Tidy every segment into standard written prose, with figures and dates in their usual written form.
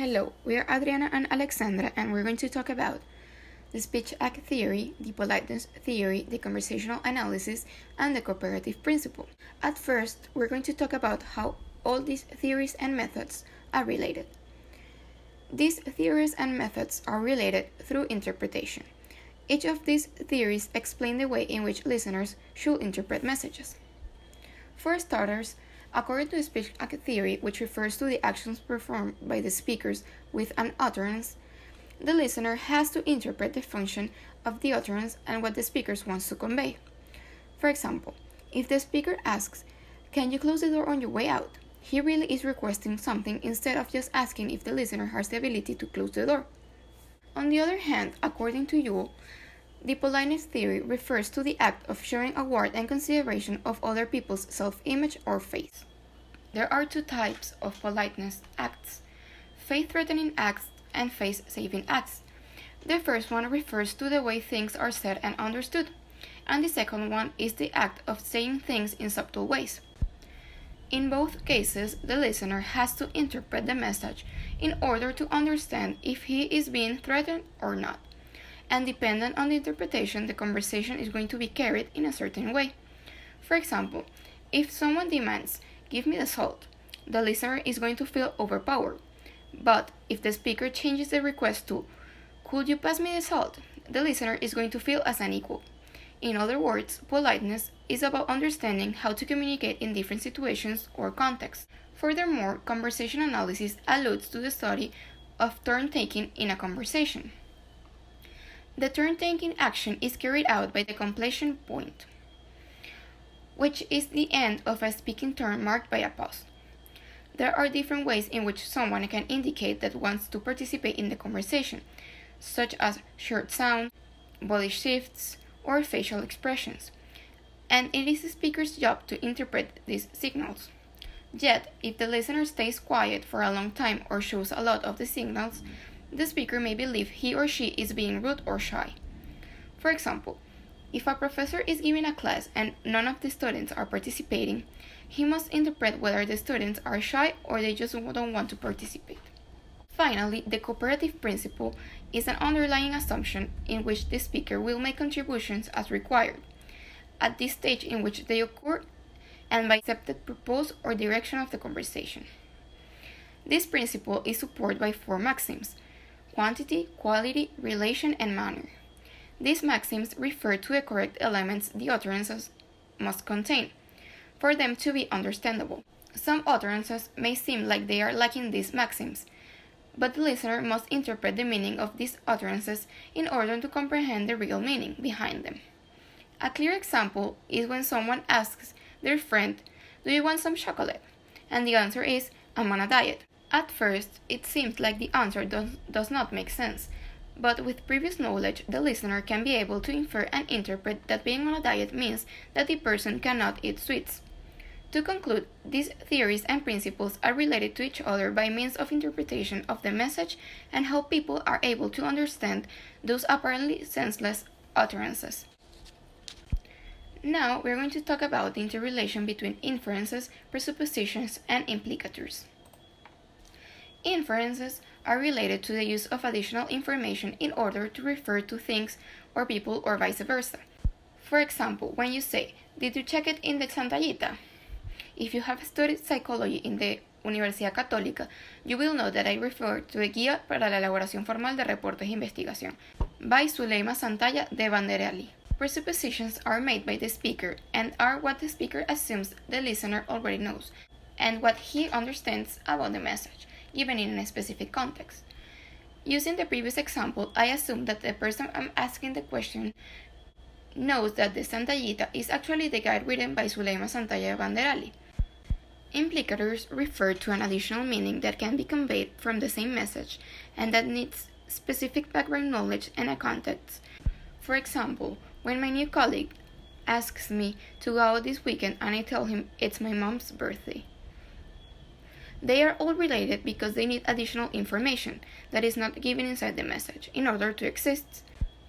Hello, we are Adriana and Alexandra, and we're going to talk about the speech act theory, the politeness theory, the conversational analysis, and the cooperative principle. At first, we're going to talk about how all these theories and methods are related. These theories and methods are related through interpretation. Each of these theories explain the way in which listeners should interpret messages. For starters, according to the speech act theory, which refers to the actions performed by the speakers with an utterance, the listener has to interpret the function of the utterance and what the speaker wants to convey. For example, if the speaker asks, "Can you close the door on your way out?" he really is requesting something instead of just asking if the listener has the ability to close the door. On the other hand, according to Yule, the politeness theory refers to the act of showing award and consideration of other people's self-image or faith. There are two types of politeness acts: faith-threatening acts and face-saving acts. The first one refers to the way things are said and understood, and the second one is the act of saying things in subtle ways. In both cases, the listener has to interpret the message in order to understand if he is being threatened or not. And dependent on the interpretation, the conversation is going to be carried in a certain way. For example, if someone demands, "Give me the salt," the listener is going to feel overpowered. But if the speaker changes the request to, "Could you pass me the salt?" the listener is going to feel as an equal. In other words, politeness is about understanding how to communicate in different situations or contexts. Furthermore, conversation analysis alludes to the study of turn-taking in a conversation. The turn-taking action is carried out by the completion point, which is the end of a speaking turn marked by a pause. There are different ways in which someone can indicate that wants to participate in the conversation, such as short sounds, body shifts, or facial expressions, and it is the speaker's job to interpret these signals. Yet, if the listener stays quiet for a long time or shows a lot of the signals, the speaker may believe he or she is being rude or shy. For example, if a professor is giving a class and none of the students are participating, he must interpret whether the students are shy or they just don't want to participate. Finally, the cooperative principle is an underlying assumption in which the speaker will make contributions as required, at this stage in which they occur, and by accepted purpose or direction of the conversation. This principle is supported by four maxims: quantity, quality, relation, and manner. These maxims refer to the correct elements the utterances must contain, for them to be understandable. Some utterances may seem like they are lacking these maxims, but the listener must interpret the meaning of these utterances in order to comprehend the real meaning behind them. A clear example is when someone asks their friend, "Do you want some chocolate?" and the answer is, "I'm on a diet." At first, it seems like the answer does not make sense, but with previous knowledge, the listener can be able to infer and interpret that being on a diet means that the person cannot eat sweets. To conclude, these theories and principles are related to each other by means of interpretation of the message and how people are able to understand those apparently senseless utterances. Now, we're going to talk about the interrelation between inferences, presuppositions, and implicatures. Inferences are related to the use of additional information in order to refer to things or people or vice versa. For example, when you say, "Did you check it in the Santallita?" If you have studied psychology in the Universidad Católica, you will know that I refer to the Guía para la Elaboración Formal de Reportes de Investigación by Zuleima Santalla de Banderelli. Presuppositions are made by the speaker and are what the speaker assumes the listener already knows and what he understands about the message, given in a specific context. Using the previous example, I assume that the person I'm asking the question knows that the Santallita is actually the guide written by Zuleima Santalla de Banderelli. Implicators refer to an additional meaning that can be conveyed from the same message and that needs specific background knowledge and a context. For example, when my new colleague asks me to go out this weekend and I tell him it's my mom's birthday. They are all related because they need additional information that is not given inside the message in order to exist.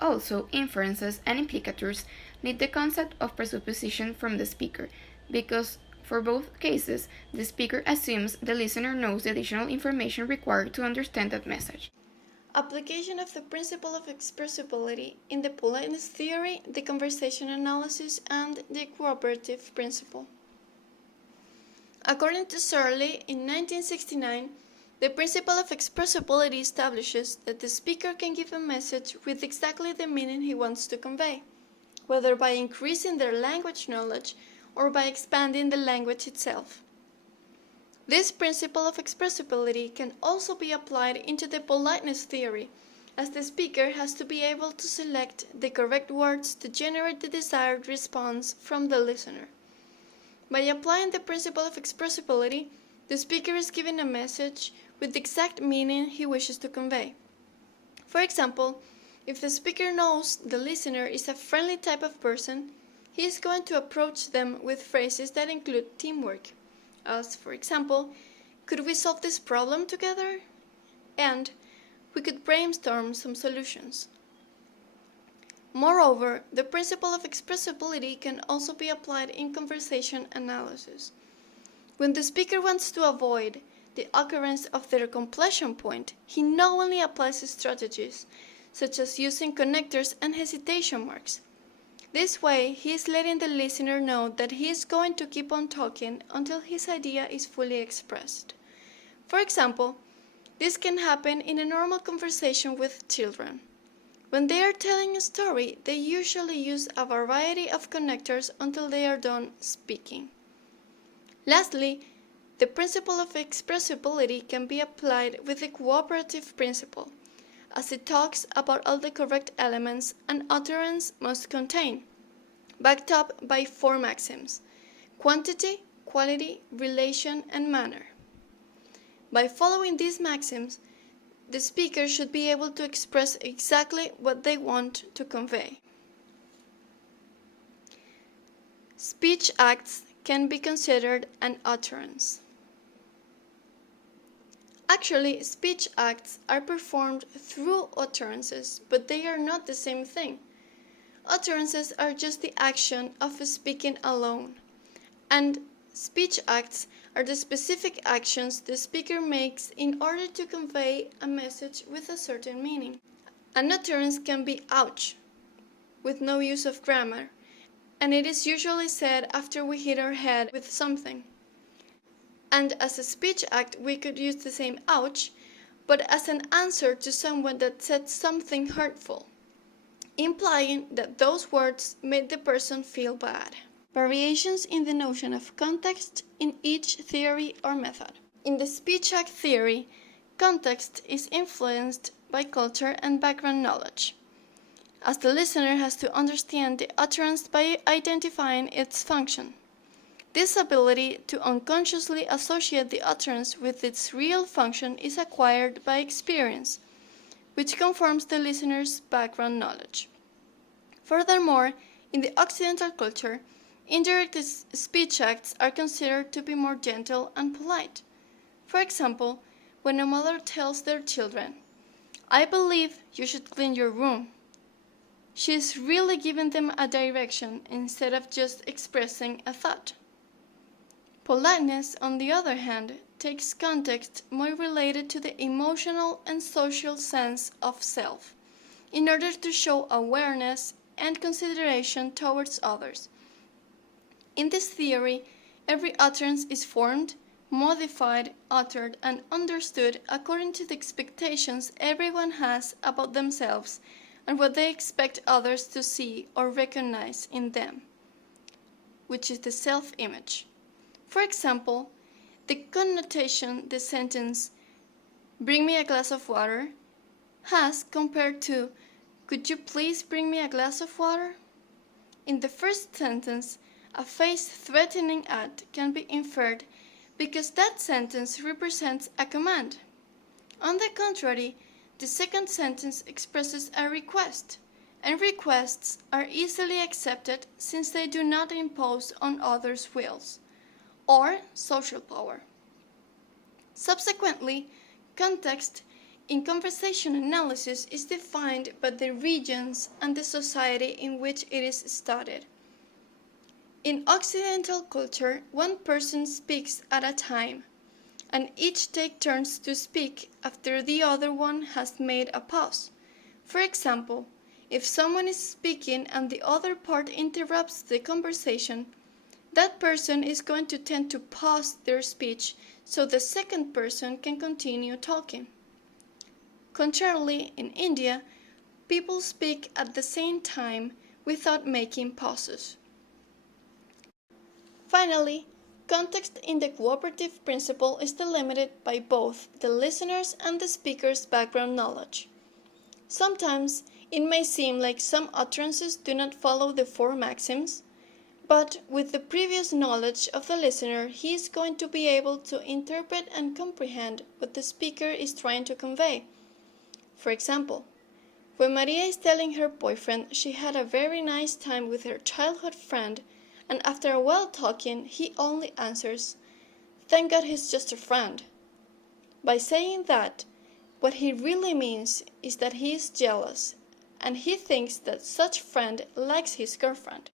Also, inferences and implicators need the concept of presupposition from the speaker, because For both cases, the speaker assumes the listener knows the additional information required to understand that message. Application of the principle of expressibility in the politeness theory, the conversation analysis, and the cooperative principle. According to Searle, in 1969, the principle of expressibility establishes that the speaker can give a message with exactly the meaning he wants to convey, whether by increasing their language knowledge or by expanding the language itself. This principle of expressibility can also be applied into the politeness theory, as the speaker has to be able to select the correct words to generate the desired response from the listener. By applying the principle of expressibility, the speaker is given a message with the exact meaning he wishes to convey. For example, if the speaker knows the listener is a friendly type of person, he is going to approach them with phrases that include teamwork, as, for example, "Could we solve this problem together?" and "We could brainstorm some solutions." Moreover, the principle of expressibility can also be applied in conversation analysis. When the speaker wants to avoid the occurrence of their completion point, he knowingly applies strategies, such as using connectors and hesitation marks. This way, he is letting the listener know that he is going to keep on talking until his idea is fully expressed. For example, this can happen in a normal conversation with children. When they are telling a story, they usually use a variety of connectors until they are done speaking. Lastly, the principle of expressibility can be applied with the cooperative principle, as it talks about all the correct elements an utterance must contain, backed up by 4 maxims: quantity, quality, relation, and manner. By following these maxims, the speaker should be able to express exactly what they want to convey. Speech acts can be considered an utterance. Actually, speech acts are performed through utterances, but they are not the same thing. Utterances are just the action of speaking alone, and speech acts are the specific actions the speaker makes in order to convey a message with a certain meaning. An utterance can be "ouch," with no use of grammar, and it is usually said after we hit our head with something. And as a speech act, we could use the same "ouch," but as an answer to someone that said something hurtful, implying that those words made the person feel bad. Variations in the notion of context in each theory or method. In the speech act theory, context is influenced by culture and background knowledge, as the listener has to understand the utterance by identifying its function. This ability to unconsciously associate the utterance with its real function is acquired by experience, which conforms the listener's background knowledge. Furthermore, in the Occidental culture, indirect speech acts are considered to be more gentle and polite. For example, when a mother tells their children, "I believe you should clean your room," she is really giving them a direction instead of just expressing a thought. Politeness, on the other hand, takes context more related to the emotional and social sense of self, in order to show awareness and consideration towards others. In this theory, every utterance is formed, modified, uttered, and understood according to the expectations everyone has about themselves and what they expect others to see or recognize in them, which is the self-image. For example, the connotation the sentence "bring me a glass of water" has compared to "could you please bring me a glass of water?" In the first sentence, a face-threatening act can be inferred because that sentence represents a command. On the contrary, the second sentence expresses a request, and requests are easily accepted since they do not impose on others' wills or social power. Subsequently, context in conversation analysis is defined by the regions and the society in which it is studied. In Occidental culture, one person speaks at a time, and each take turns to speak after the other one has made a pause. For example, if someone is speaking and the other part interrupts the conversation, that person is going to tend to pause their speech so the second person can continue talking. Contrarily, in India, people speak at the same time without making pauses. Finally, context in the cooperative principle is delimited by both the listener's and the speaker's background knowledge. Sometimes it may seem like some utterances do not follow the four maxims, but with the previous knowledge of the listener, he is going to be able to interpret and comprehend what the speaker is trying to convey. For example, when Maria is telling her boyfriend she had a very nice time with her childhood friend, and after a while talking, he only answers, "Thank God he's just a friend." By saying that, what he really means is that he is jealous, and he thinks that such friend likes his girlfriend.